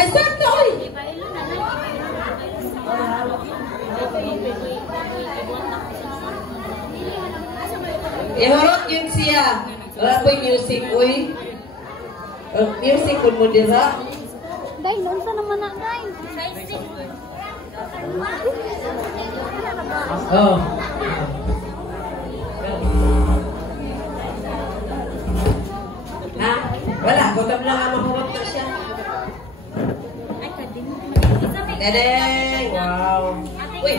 Exacto, oy! Ihorot yun siya. Wala po yung music, uy. Music kung mo dira. Day, noon sa naman na, Day. Oh. Ha? Wala, gutom lang ang mahurot na siya. Dedeng! Wow! Uy!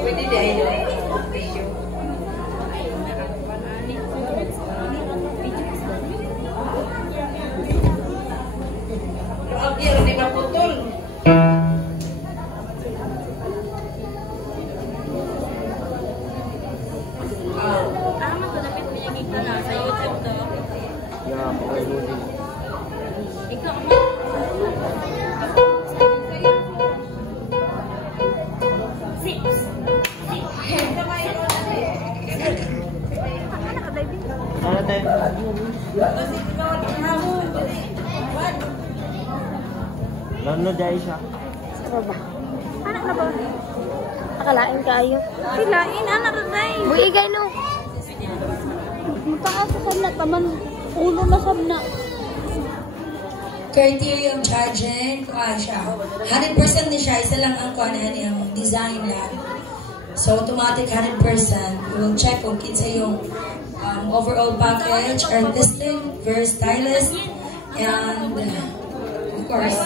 Pwede dahil video. Ang biyero di maputol. Ano dahil siya? Ano ba? Anak na ba? Akalain kayo. Silain, anak na dahil. Buhay kayo no. Mataas sa na taman. Ulo na sa na. Criteria yung judging, kuha siya. 100% ni siya, isa lang ang kuha na yung design na. So automatic 100%. We will check kung kinsa yung overall package, artistic, very stylish, and of course,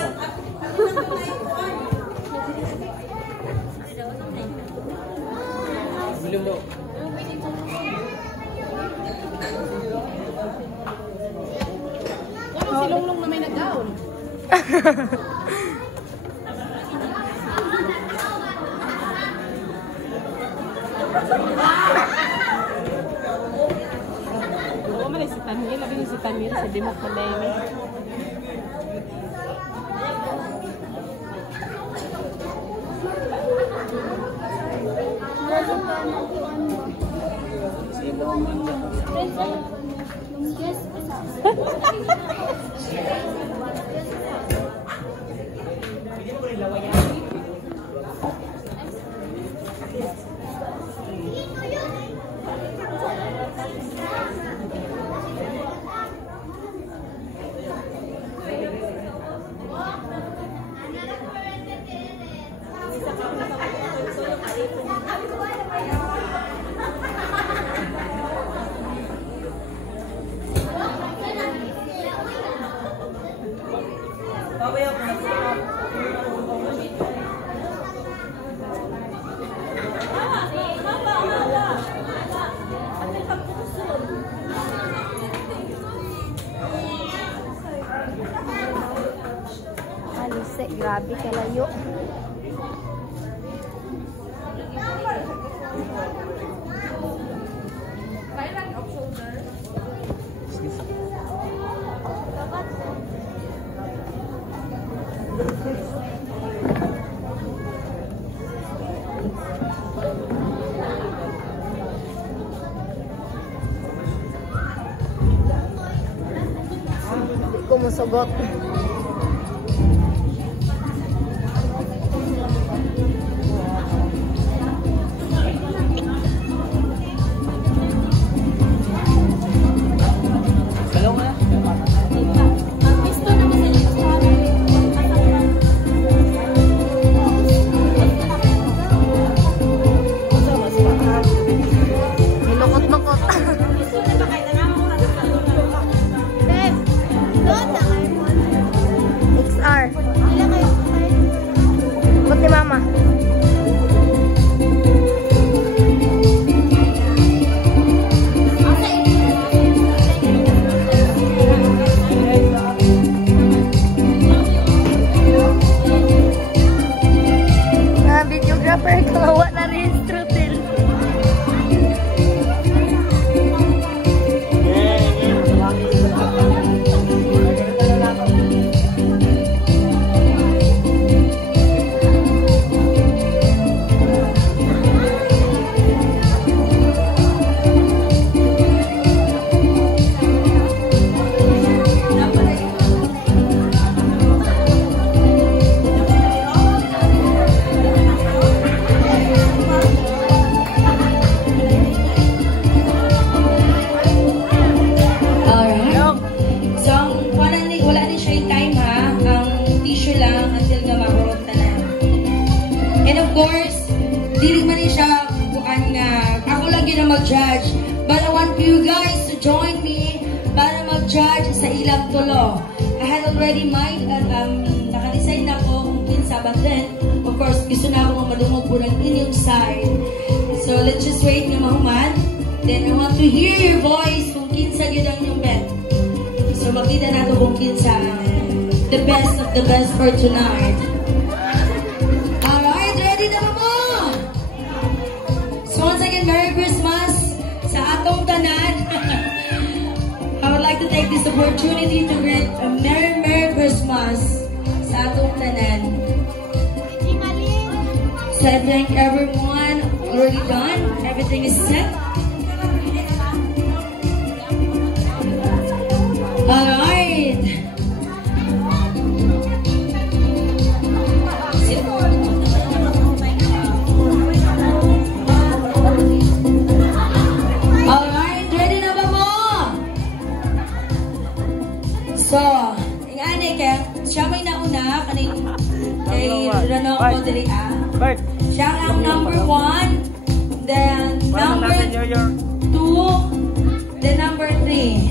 Si Longlong na may nag-gown. Oo, man si Tanil. Labi ni si Tanil sa Dimok na Demi. Alise, grabe kalayo. Kumusugot. Nilukot-lukot. Babe, doon na kayo. mag-judge. But I want you guys to join me para mag-judge sa ilang tulo. I had already mine at naka-decide na ako kung kinsa, but then, of course, gusto na ako madungog po ng inyong side. So, let's just wait na mahuman. Then, I want to hear your voice kung kinsa yun ang inyong bet. So, makita na ito kung kinsa the best of the best for tonight. Alright, ready na ba mo? So, once again, Merry Christmas sa atong tanan. I would like to take this opportunity to greet a Merry Christmas sa atong tanan. So I thank everyone already done. Everything is set. Alright. Alright, ready na ba mo? So, ingani kaya siya may nauna kay Rano ko diri Bert. siya ang number 1, then number 2, then number 3.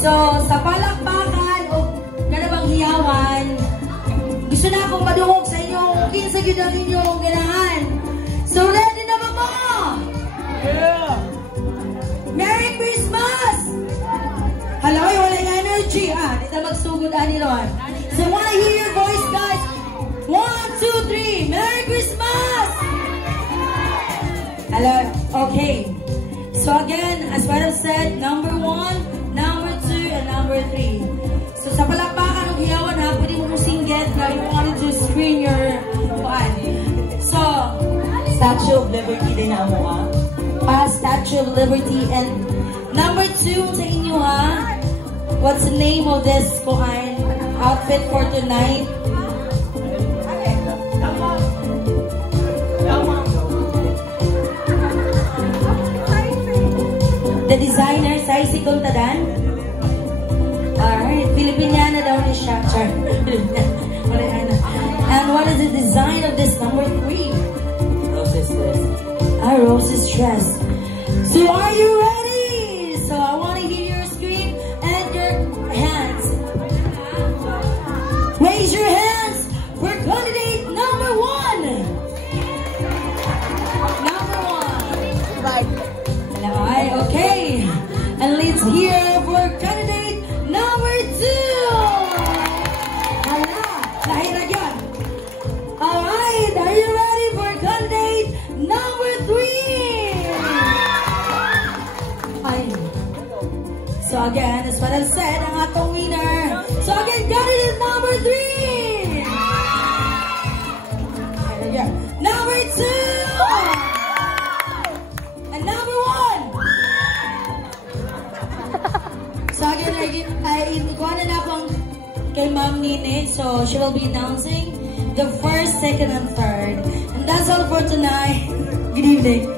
So, sa palakpakan o ganabang hiyawan, gusto na akong madungog sa inyo kung kinsa yun ang inyong ganahan. So, ready na ba mo? Yeah! Merry Christmas! Hello, wala yung energy. Dito magsugod ani ron. So, I wanna hear your voice, guys. 1, 2, 3. Merry Christmas! Hello. Okay. So again, as what I've said, number 1, number 2, and number 3. So sa palakpakan ng hiyawan ha, pwede mo singgit na you wanted to screen your one. So, Statue of Liberty din na mo ha? Statue of Liberty. And number 2 sa inyo ha, what's the name of this outfit for tonight? The designer, Saisi Contadan. Alright, Filipiniana daw ni siya. And what is the design of this number 3? Rose's dress. Rose's dress. So are you ready? So I want to hear your scream and your hands. Raise your hands for candidate number 1. Number 1. Right. Okay. And let's hear for candidate number 2. Hala, lahira yun. Alright, are you ready for candidate number 3? Ay. So again, as what I've said, ang atong winner. So again, candidate number 3. Number 2. And number 1. So again, ikuha na akong kay Ma'am Nene. So she will be announcing the first, second, and third. And that's all for tonight. Good evening.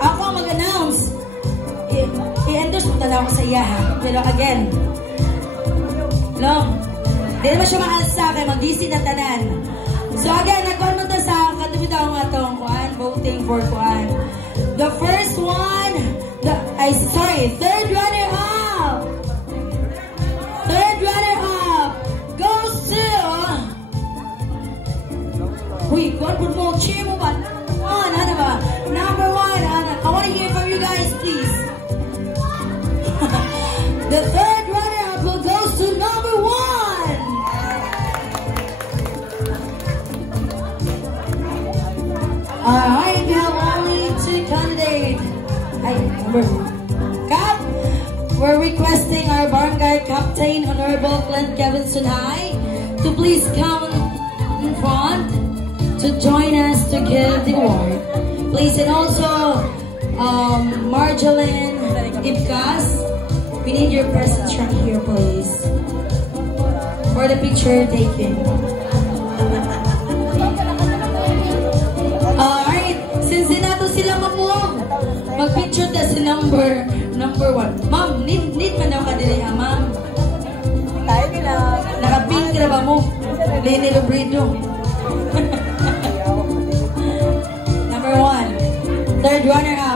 Ako ang mag-announce. I-endorse mo talaga ako sa iya ha. Pero again, long, di naman siya maasa kay mag-DC na tanan. So again, nagkuhan mo ta sa katubid ako nga itong voting for kuhan. The first one, third runner-up. Third runner-up goes to... Uy, kuhan po mo, cheer mo ba? Ano ba? Number 1, I want to hear from you guys, please. The third runner-up will go to number 1. Alright, we have only 2 candidates. Cap, we're requesting our barangay captain, Honorable Clint Kevin Sunhay, to please come in front to join us to give the award. Please, and also Marjolaine Ibkas, we need your presence right here, please, for the picture taking. Alright, since nato sila mamove, mag-picture ta si number 1. Ma'am, need man daw ka dili ha, ma'am. Tayo nila. Naka-pink ka na ba mo? Lenny Robredo. Number 1. third runner-up.